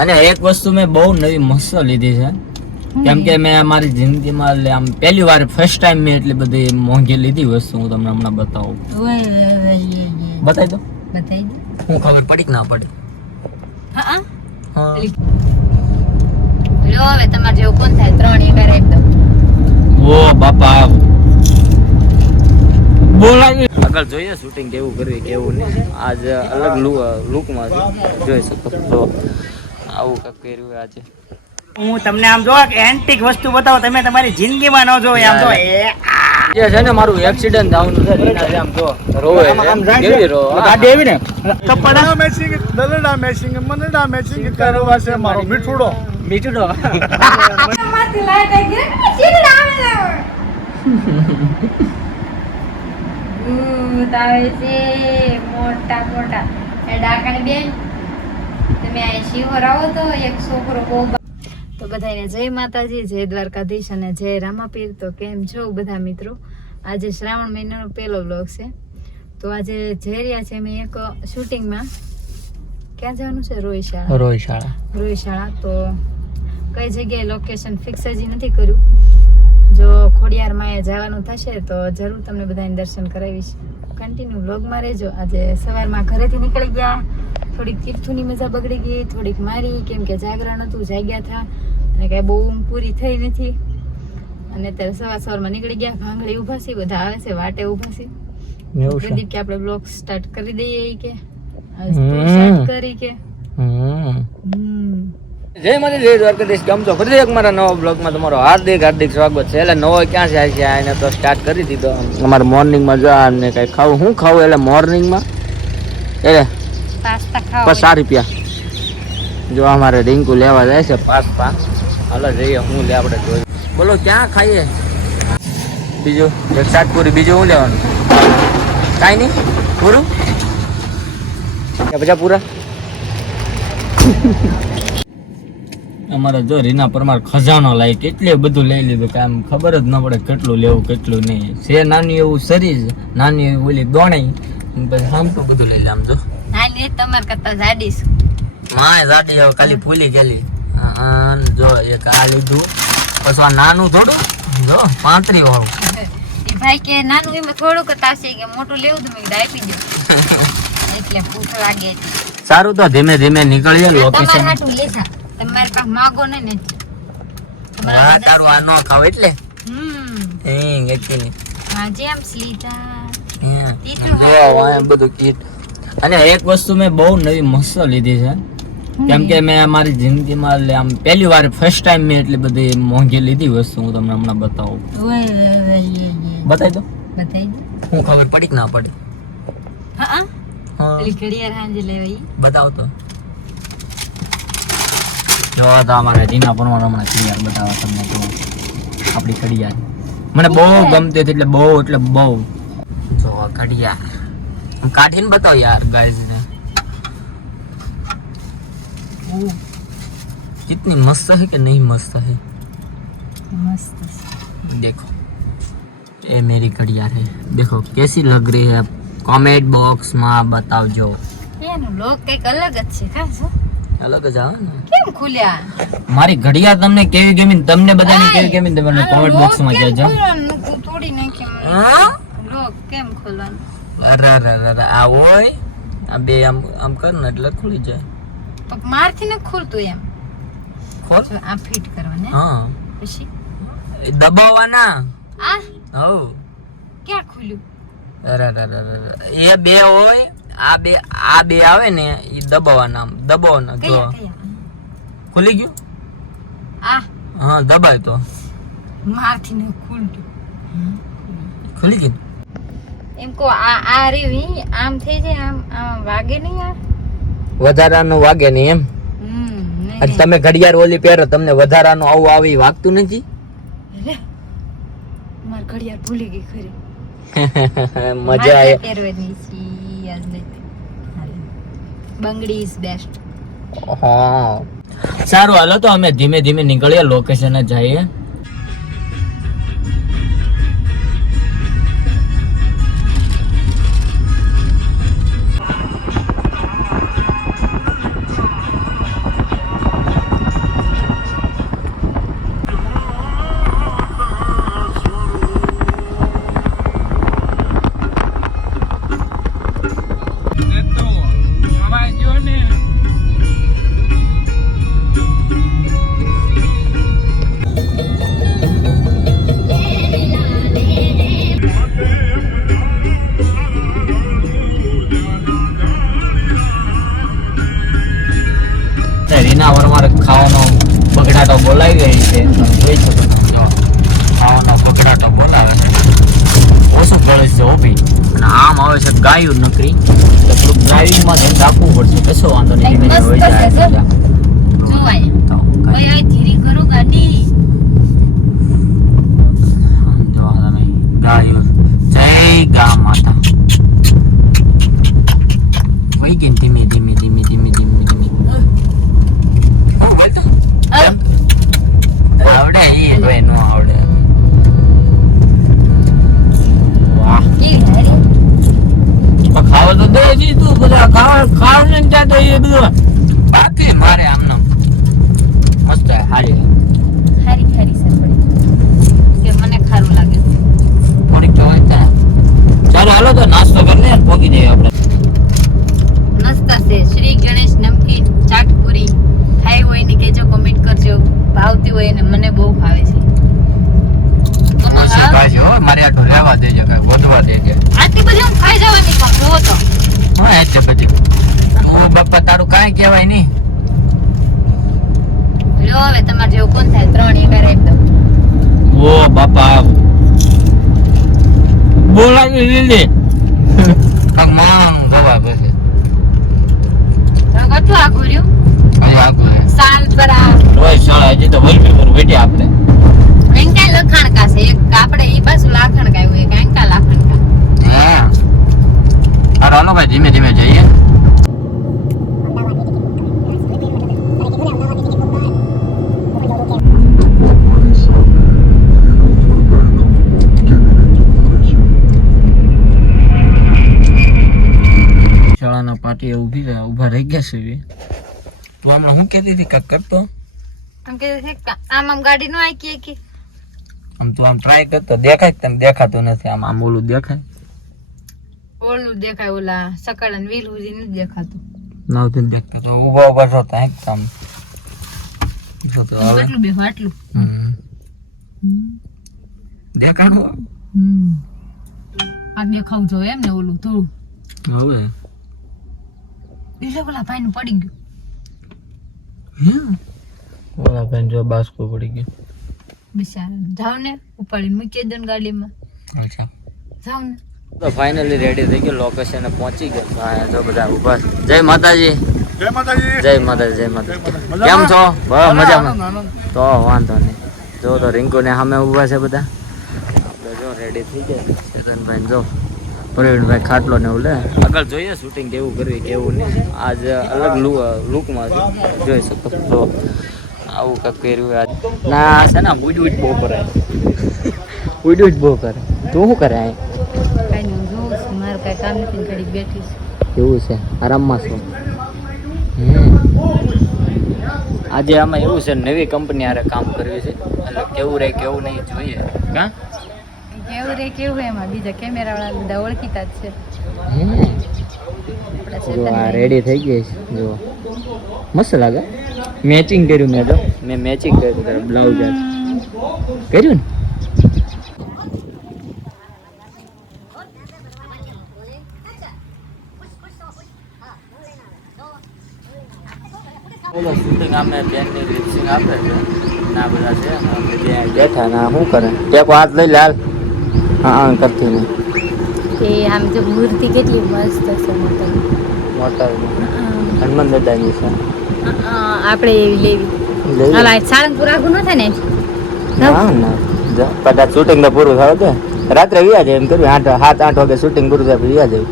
અને એક વસ્તુ મેં બહુ નવી મસ્ત લીધી છે. કેમ કે મેં મારી જિંદગીમાં એટલે આમ પહેલી વાર ફર્સ્ટ ટાઈમ મેં એટલી બધી મોંઘી લીધી વસ્તુ હું તમને હમણાં બતાવું. બતાવી દો. બતાવી દો. હું ખબર પડી કે ના પડી? હા. લો. હવે તમારે જેવું કોણ થાય? ત્રણ એક દો. ઓ બાપા. બોલાવી. આગળ જોઈએ શૂટિંગ કેવું કરવી કેવું નહીં. આજ અલગ લુકમાં જોઈ શકો તો આવું કંઈક કર્યું આજે. હું તમને આમ જો એન્ટિક વસ્તુ બતાવો તમે તમારી જિંદગીમાં ન જો આમ જો એ જે છે ને મારું એક્સિડન્ટ થવાનું છે આમ જો રોવે. કેવી રો ગાડી આવી ને? કપડા? મેચિંગ દલડા મેચિંગ મનડા મેચિંગ કરવા છે મારો મીઠુડો. મીઠુડો? ભૂત આવે છે મોટા મોટા. એ ડાકાની બેન તમે શિહોર આવો તો એક છોકરો બહુ તો બધાને જય માતાજી જય દ્વારકાધીશ અને જય રામાપીર. તો કેમ છો બધા મિત્રો? આજે શ્રાવણ મહિનાનો પહેલો વ્લોગ છે. તો આજે જઈ રહ્યા છે અમે એક શૂટિંગમાં ક્યાં જવાનું છે? રોહિશાળા. રોહિશાળા. રોય શાળા રોહિત શાળા તો કઈ જગ્યાએ લોકેશન ફિક્સ હજી નથી કર્યું. જો ખોડિયારમાં એ જવાનું થશે તો જરૂર તમને બધાને દર્શન કરાવીશ. કન્ટિન્યુ વ્લોગમાં રહેજો. આજે સવારમાં ઘરેથી નીકળી ગયા. થોડીક તીર્થુની મજા બગડી ગઈ થોડીક મારી કેમ કે જાગરણ હતું જાગ્યા હતા અને કાંઈ બહુ ઊંઘ પૂરી થઈ નથી. અને ત્યારે સવાર સવારમાં નીકળી ગયા ભાંગડી ઊભા છે બધા આવે છે વાટે ઊભા છે. પ્રદીપ કે આપણે બ્લોગ સ્ટાર્ટ કરી દઈએ કે. કરી કે. હમ. હમ. જય મારી જય દ્વારકાધીશ. કેમ છો? ફરી એક મારા નવા બ્લોગમાં તમારો હાર્દિક હાર્દિક સ્વાગત છે. એટલે નવો ક્યાં છે છે? એને તો સ્ટાર્ટ કરી દીધો. અમારે મોર્નિંગમાં જો આને કઈ ખાવું. હું ખાવું એટલે મોર્નિંગમાં એટલે પચાસ રૂપિયા. જો અમારે રિંકુ લેવા જાય છે પાસ પાંચ હાલો જઈએ હું લે આપણે જોઈએ. બોલો ક્યાં ખાઈએ? બીજું એક શાક પૂરી બીજું હું લેવાનું? કાંઈ નહીં પૂરું? બધા પૂરા? અમારે જો રીના પરમાર ખજાનો લાઈટ કેટલે બધું લઈ લીધું કે આમ ખબર જ ન પડે કેટલું લેવું કેટલું નહીં. છે નાની એવું શરીર નાની એવી ઓલી દોણાઈ પછી આમ તો બધું લઈ લે આમ જો. તમાર કરતા જાડી છું. માય જાડી હવે ખાલી ભૂલી ગયેલી. જો એક આ લીધું. પછી આ નાનું થોડું જો પાંત્રી વાળું. ભાઈ કે નાનું એમાં થોડુંક જ કે મોટું લેવું તો મેં આપી દો. એટલે ભૂખ લાગે સારું તો ધીમે ધીમે નીકળીએ આ તમારે હાટું લેતા તમારે પાસે માગો ને. ને હા તારું આ ન ખાવ એટલે? હમ. એ હા જેમ બધું કીટ. અને એક વસ્તુ મેં બહુ નવી મસ્ત લીધી છે. કેમ કે મેં મારી જિંદગીમાં એટલે આમ પહેલી વાર ફર્સ્ટ ટાઈમ મેં એટલી બધી મોંઘી લીધી વસ્તુ હું તમને હમણાં બતાવું. બતાવી દો. હું ખબર પડી કે ના પડી? હા બતાવ તો. જો તો અમારે રીના પરમાર હમણાં ઘડિયાળ બતાવો તમને તો. આપણી ઘડિયાળ. મને બહુ ગમતી હતી એટલે બહુ એટલે બહુ. જો ઘડિયાળ. કાઢીને બતાવ યાર ગાઈઝ ને ઓહ, कितनी मस्त है कि नहीं मस्त है મસ્ત देखो ये मेरी घड़ियाल है देखो कैसी लग रही है कमेंट बॉक्स में बताओ એનું લોક કઈક અલગ જ છે કા શું અલગ જ આવે ને કેમ ખુલ્યા મારી ઘડિયાળ તમને કેવી ગમી ને તમને બધાને કેવી ગમી ને તમે કોમેન્ટ બોક્સ માં કહેજો થોડી નાખી હા? લોક કેમ ખોલવાનું અરે અરે આ હોય? આ બે આમ આમ કર ને એટલે ખુલી જાય. તો મારથી ને ખુલતું એમ. ખોલ. આ ફિટ કરવાને હા. પછી? દબાવવાના? આ? હવ ક્યાં ખુલ્યું? અરે અરે. એ બે હોય આ બે આ બે આવે ને એ દબાવવાના આમ દબાવવાના જો. ખુલી ગયું? આ. હા દબાય તો. મારથી ને ખુલ્યું ખુલી ગયું એમ કો આ આ રીવી આમ થઈ જાય આમ આમ વાગે નહીં આ વધારાનું વાગે નહીં એમ? અને તમે ઘડિયાળ ઓલી પહેરો તમને વધારાનું આવું આવી વાગતું નથી? લે. ઘડિયાળ ભૂલી ગઈ ખરી. મજા આવે પહેરવાની છે બંગડી ઇઝ બેસ્ટ હા. સારું હાલો તો અમે ધીમે ધીમે નીકળીએ લોકેશન જઈએ. બગડાટો બોલાવી ગઈ છે. જોઈ શકો છો. જો, ખાવાનો બોલાવે છે. ઓછું પડે છે ઓબી અને આમ આવે છે ગાયું નકરી. તો થોડુંક ડ્રાઇવિંગમાં ધ્યાન રાખવું પડશે. કશો વાંધો નહીં ધીમે ધીમે જાય. ગાયું. જય ગા માતા વહી ગઈ ને ધીમે ધીમે ધીમે ધીમે ધીમે ધીમે ઓ, ભાઈ તો આવડે એ ભાઈ નો આવડે વાહ કેવી હારી પણ ખાવા તો દે જી તું બધા ખાવા ખાવ ને ત્યાં તો એ બધું બાકી મારે આમને મસ્ત હે, હારી હે. હારી હારી સર પડી કે મને ખારું લાગે છે થોડીક તો હોય ત્યાં ચાલો હાલો તો નાસ્તો કરી લે પોગી જઈએ આપણે મસ્ત છે શ્રી ગણેશ નમકીન ચાટપુરી ખાઈ હોય ને કેજો કોમેન્ટ કરજો ભાવતી હોય ને મને બહુ ભાવે છે તમે હા? ભાઈ હો મારે આટલું રહેવા દેજો કઈ ગોતવા દેજે આટલી બધી હું ખાઈ જવાની પણ જોવો તો હા એટલે બધી ઓ બાપા તારું કાંઈ કહેવાય નહીં લો હવે તમારે જેવું કોણ થાય ત્રણ એકા રાખ દો ઓ બાપા બોલાવી લીધી માંગ ગવા પછી તો કેટલું આખું રહ્યું? હજી આખું હે સાલ પર આ રોય શાળા હજી તો વલભી પર વેટી આપણે. એંકા લખાણ છે. એક આપણે ઈ પાછું એક હે. ધીમે ધીમે જઈએ. શાળાના પાટીએ ઊભી રહ્યા ઊભા રહી ગયા છે એ તું આમાં શું કહેતી હતી કાંઈક કરતો? આમ કે આમ આમ ગાડી નો આકી. કે આમ તું આમ ટ્રાય કરતો દેખાય તને દેખાતું નથી? આમ આમ ઓલું દેખાય? ઓલું દેખાય ઓલા સકળ અને વ્હીલ સુધી નથી દેખાતું. નવથી દેખતો. તો ઊભા ઊભા છો તો હેક આમ જો તો હવે. કેટલું બેહો આટલું. દેખાણું હમ આ દેખાવું જોઈએ એમ ને ઓલું થોડું હવે. એટલે ઓલા ભાઈ નું પડી ગયું. ઓલા ભાઈ જો બાસકો પડી ગયો. બિચારા. જાવ ને ઉપાડી મૂકી દો ગાડીમાં. અચ્છા. જાવ ને તો ફાઇનલી રેડી થઈ ગયો. લોકેશન પહોંચી ગયો. જો બધા ઊભા જય માતાજી. જય માતાજી. જય માતાજી જય માતાજી. કેમ છો? બસ મજામાં. આનંદ, આનંદ. તો વાંધો નહીં. જો તો રિંકુ ને સામે ઊભા છે બધા. આપણે જો રેડી થઈ ગયા ચેતનભાઈ ભાઈ જો. પ્રવીણભાઈ ખાટલો ને એવું લે. આગળ જોઈએ શૂટિંગ કેવું કરવી કેવું નહીં. આજ અલગ લુકમાં જોઈ શકો તો આવું કંઈક કર્યું આજ. ના છે ને ઉડ ઉડ બહુ કરે. ઉડ ઉડ બહુ કરે. તું શું કરે અહીં? જોઉં છું. આરામમાં છું? હમ. આજે આમાં એવું છે નવી કંપની હારે કામ કરવી છે. એટલે કેવું રહે કેવું નહીં જોઈએ. કા? કેવું રે કેવું એમાં? બીજા કેમેરા વાળા બધા ઓળખીતા જ છે. જો આ રેડી થઈ ગઈ છે. જો. મસ્ત લાગે. મેચિંગ કર્યું મેં તો. મેં મેચિંગ કર્યું તારા બ્લાઉઝ કર્યું ને? બોલો શૂટિંગ અમે બેનની લિપસિંગ આપે છે? ના બધા છે ત્યાં બેઠા ના શું કરે? ટેકો હાથ લઈ લે હાલ. હા હા કરતી નહીં એ આમ જો મૂર્તિ કેટલી મસ્ત છે મોટર મોટર હનુમાન દાદાની છે. આપણે એવી લેવી. લઈ સાળંગપુર આખું ન થાય ને ના? ના કદાચ શૂટિંગ તો પૂરું થાય છે રાત્રે વ્યા જાય એમ કર્યું. આઠ સાત આઠ વાગે શૂટિંગ પૂરું થાય પછી વ્યા જાય.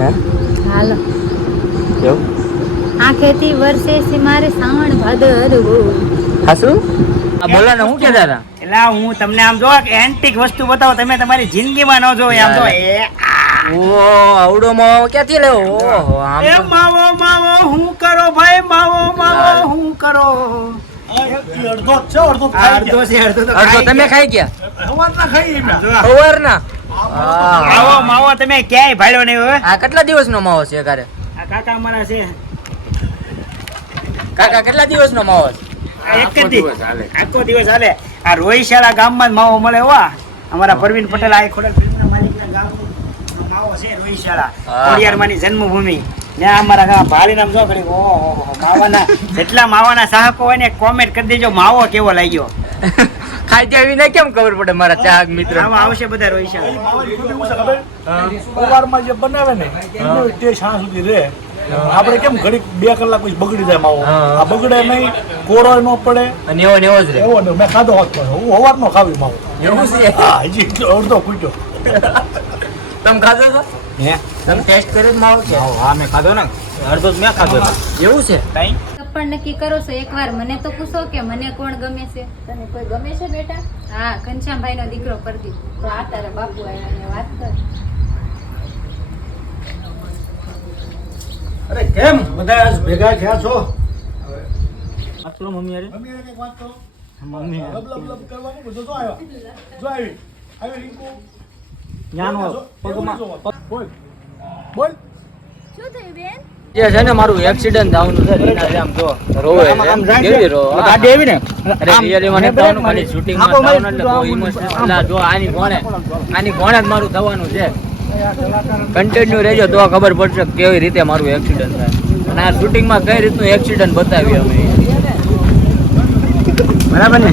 હે? હાલો. એવું? આ ખેતી વર્ષે મારે શ્રાવણ ભાદરવો હા શું? આ બોલો ને હું કહેતા હતા? એટલે હું તમને આમ જો એન્ટિક વસ્તુ બતાવો તમે તમારી જિંદગીમાં ન જો આમ જો એ ઓ આવડો માવો ક્યાંથી લેવો? ઓહો આમ એ માવો માવો હું કરો ભાઈ માવો માવો હું. કરો. અડધો છે અડધો અડધો છે અડધો તો અડધો તમે ખાઈ ગયા? સવારના ખાઈ. ખબર માવો માવો તમે ક્યાંય ભાડ્યો નહીં હવે આ કેટલા દિવસનો માવો છે કારે આ કાકા અમારા છે. કાકા કેટલા દિવસનો માવો છે? એક જ દી. આખો દિવસ હાલે. આ રોહિશાળા ગામમાં જ માવો મળે હોવા અમારા પરવીન પટેલ આ ખોડલ ફિલ્મના માલિકના ગામનો માવો છે રોહિશાળા. ખોડિયારમાંની જન્મભૂમિ. ત્યાં અમારા ભાલી નામ જો કરી ઓહો માવાના જેટલા માવાના સાહકો હોય ને કોમેન્ટ કરી દેજો માવો કેવો લાગ્યો. ખાઈ ત્યાં ને કેમ ખબર પડે મારા ચાહક મિત્ર? આવા આવશે બધા રોહિત માવાની ખોટી હું છે ખબર? સવારમાં જે બનાવે ને એનો તે સાંજ સુધી રહે. આપણે કેમ ઘડીક બે કલાક પછી બગડી જાય માવો? આ બગડે નહીં કોરો ન પડે. અને એવો ને એવો જ રહે. એવો ને મેં ખાધો હોત પણ હું હવારનો ખાવી માવો. એવું છે? હા હજી અડધો ફૂટ્યો. તમે ખાધો છો? હે? તમે ટેસ્ટ કર્યો જ માવો છે હા મેં ખાધો ને. અડધો મેં ખાધો એવું છે? કઈ? પણ નક્કી કરો છો? એકવાર મને તો પૂછો કે મને કોણ ગમે છે? તને કોઈ ગમે છે બેટા? હા ઘનશ્યામભાઈ નો દીકરો પરદીપ તો આ તારા બાપુ આવ્યા ને વાત કર. અરે કેમ? બધા આજ ભેગા થયા છો? વાત કરો મમ્મી અરે મમ્મી કંઈક વાત કરો. મમ્મી લબ લબ લબ કરવાનું બધું. તો આવ્યો. જો આવી. આવી રિંકુ. ન્યાનો જો, પગમાં. બોલ. બોલ. શું થયું બેન? જે છે ને મારું એક્સિડન્ટ થવાનું છે રીના જે જો રોવે આમ- આમ છે. જાય કેવી રો ગાડી આવી ને? અરે રિયલી મને થવાનું મારી. ખાલી શૂટિંગ હા, માં તો થવાનું એટલે બહુ ઇમોશનલ જો આની કોણે આની કોણે જ મારું થવાનું છે. કન્ટિન્યુ રહેજો તો ખબર પડશે કેવી રીતે મારું એક્સિડન્ટ થાય. અને આ શૂટિંગમાં કઈ રીતનું એક્સિડન્ટ બતાવ્યું અમે? બરાબર ને?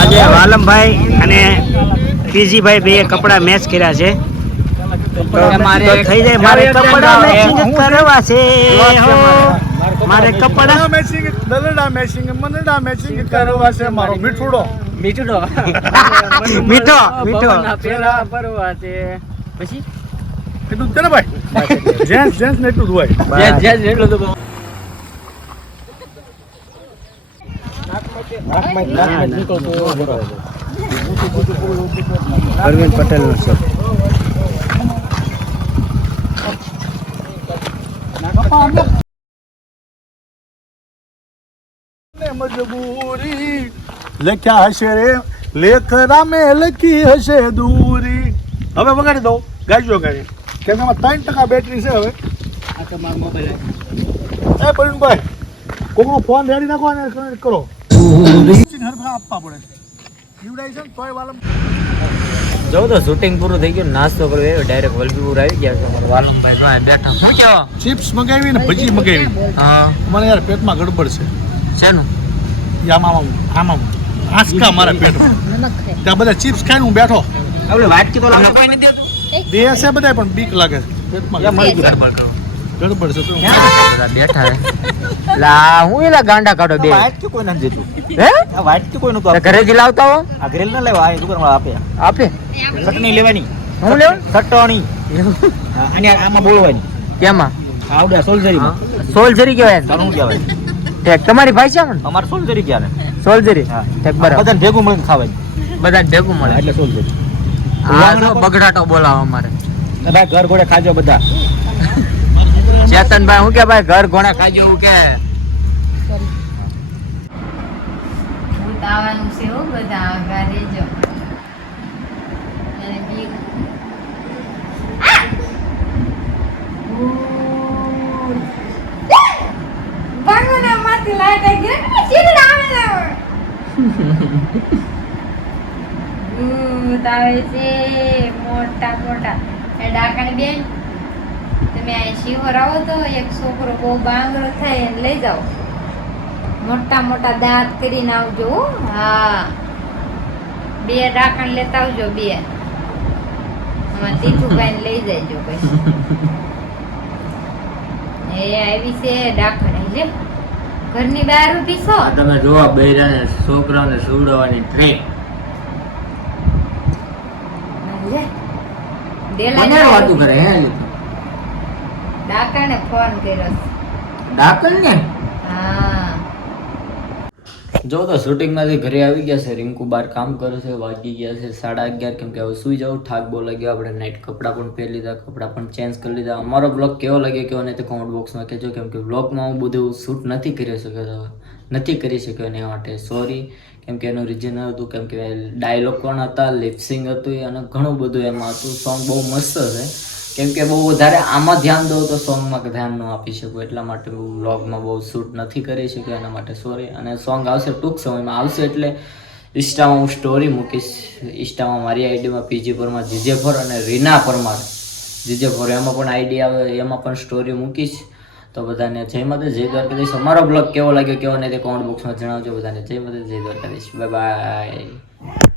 આજે વાલમભાઈ અને પીજીભાઈ બે કપડા મેચ કર્યા છે. મારે તો થઈ જાય મારે કપડાં કરવા છે. મારે કપડા મેચિંગ દલડા મેચિંગ મનડા મેચિંગ કરવા છે મારો. મીઠુડો. મીઠુડો. મીઠો મીઠો. પેલા પરવા છે. પછી? એટલું જ ને ભાઈ? જેન્ટ્સ જેન્ટ્સ ને એટલું જ હોય. જે- જે- જેટલું તો બહુ. અરવિંદ પટેલ નો છે ને મજબૂરી. લખ્યા હશે રે? લેખ રામે લખી હશે દૂરી. હવે વગાડી દઉં. ગાજો ગાડી કેમ કે ત્રણ ટકા બેટરી છે હવે. એ પ્રવીણભાઈ કોકનો ફોન રેડી નાખો અને કનેક્ટ કરો. હરફા આપવા પડે. જીવડાઈ છે તોય વાલમ જો તો શૂટિંગ પૂરું થઈ ગયું નાસ્તો કર્યો એ ડાયરેક્ટ વલભીપુર આવી ગયા છે. અમારા વાલમભાઈ જો બેઠા. શું કહેવા? ચિપ્સ મગાવી ને ભજી મગાવી. હા. મને યાર પેટમાં ગડબડ છે. શેનું? આમ આમાં આમ મારા પેટમાં. ત્યાં બધા ચિપ્સ ખાઈને હું બેઠો. આપણે વાટકી તો બે છે બધા પણ બીક લાગે છે. પેટમાં. ગડબડ બેઠા લા હું એલા ગાંડા કાઢો બે. વાટકી કોઈ નથી દેતું? હે? વાટકી કોઈ નતું તે ઘરેથી લાવતા હો? આ ગ્રેલ ના લેવા આ દુકાનમાં આપે? આપે. ચટણી લેવાની. હું લેવું? ચટણી. હા, અને આમાં બોલવાની. કેમાં? આવડે સોલ્જરીમાં સોલ્જરી કહેવાય? શું કહેવાય. ઠેક તમારી ભાઈ છે ને અમારે સોલ્જરી ને સોલ્જરી? હા. ઠેક બરાબર. બધાને ભેગું મળીને ખાવાય. બધા ભેગું મળે. એટલે સોલ્જરી. આ બગડાટો બોલાવો અમારે. ભાઈ ઘર ઘોડે ખાજો બધા. ચેતનભાઈ હું કે ભાઈ ઘર ઘોડા ખાજો હું કે આવવાનું છે હો બધા આગા રહેજો અને બીક આ! ભૂત. ભાગો ને માથે લાઈટ આવી ગઈ. ને ચીકડા આવે ભૂત આવે છે મોટા મોટા. એ ડાકણ બેન તમે આ શિહોર આવો તો એક છોકરો બહુ બાંગરો થાય એને લઈ જાઓ. મોટા મોટા દાંત કરીને આવજો હો. હા. બે ડાકણ લેતા આવજો બે. આમાં તીથુભાઈ લઈ જજો પછી. એ આવી છે ડાકણ. લે ઘરની બહાર ઊભી છો? તમે જોવા બૈરાને છોકરાને સુવડાવવાની ટ્રેક લે દેલા ને વાતું કરે હે ડાકાને ફોન કર્યો ડાકણ ને જો તો શૂટિંગમાંથી ઘરે આવી ગયા છે, રિંકુ બાર કામ કરે છે, વાગી ગયા છે સાડા અગિયાર, કેમ કે હવે સુઈ જાવ થાક બહુ લાગ્યો, આપણે નાઇટ કપડાં પણ પહેરી લીધા, કપડાં પણ ચેન્જ કરી લીધા. અમારો બ્લોગ કેવો લાગ્યો કેવો નહીં તો કોમેન્ટ બોક્સમાં કહેજો, કેમ કે બ્લોગમાં હું બધું શૂટ નથી કરી શક્યો નથી કરી શક્યો એના માટે. સોરી કેમ કે એનું રિઝન હતું, કેમ કે ડાયલોગ પણ હતા લિપસિંગ હતું અને ઘણું બધું એમાં હતું. સોંગ બહુ મસ્ત છે. કેમ કે બહુ વધારે આમાં ધ્યાન દઉં તો સોંગમાં ધ્યાન ન આપી શકું. એટલા માટે હું વ્લોગમાં બહુ શૂટ નથી કરી શક્યો, એના માટે સોરી અને સોંગ આવશે ટૂંક સમયમાં. આવશે એટલે ઇન્સ્ટામાં હું સ્ટોરી મૂકીશ. ઇન્સ્ટામાં મારી આઈડીમાં પીજી પરમાર જીજે ફોર અને રીના પરમાર. જીજે ફોર એમાં પણ આઈડી આવે, એમાં પણ સ્ટોરી મૂકીશ. તો બધાને જય માતા જય દ્વારકાધીશ. અમારો બ્લોગ કેવો લાગ્યો, કેવો નહીં તે કોમેન્ટ બોક્સમાં જણાવજો. બધાને જય માતા જય દ્વારકાધીશ. Bye bye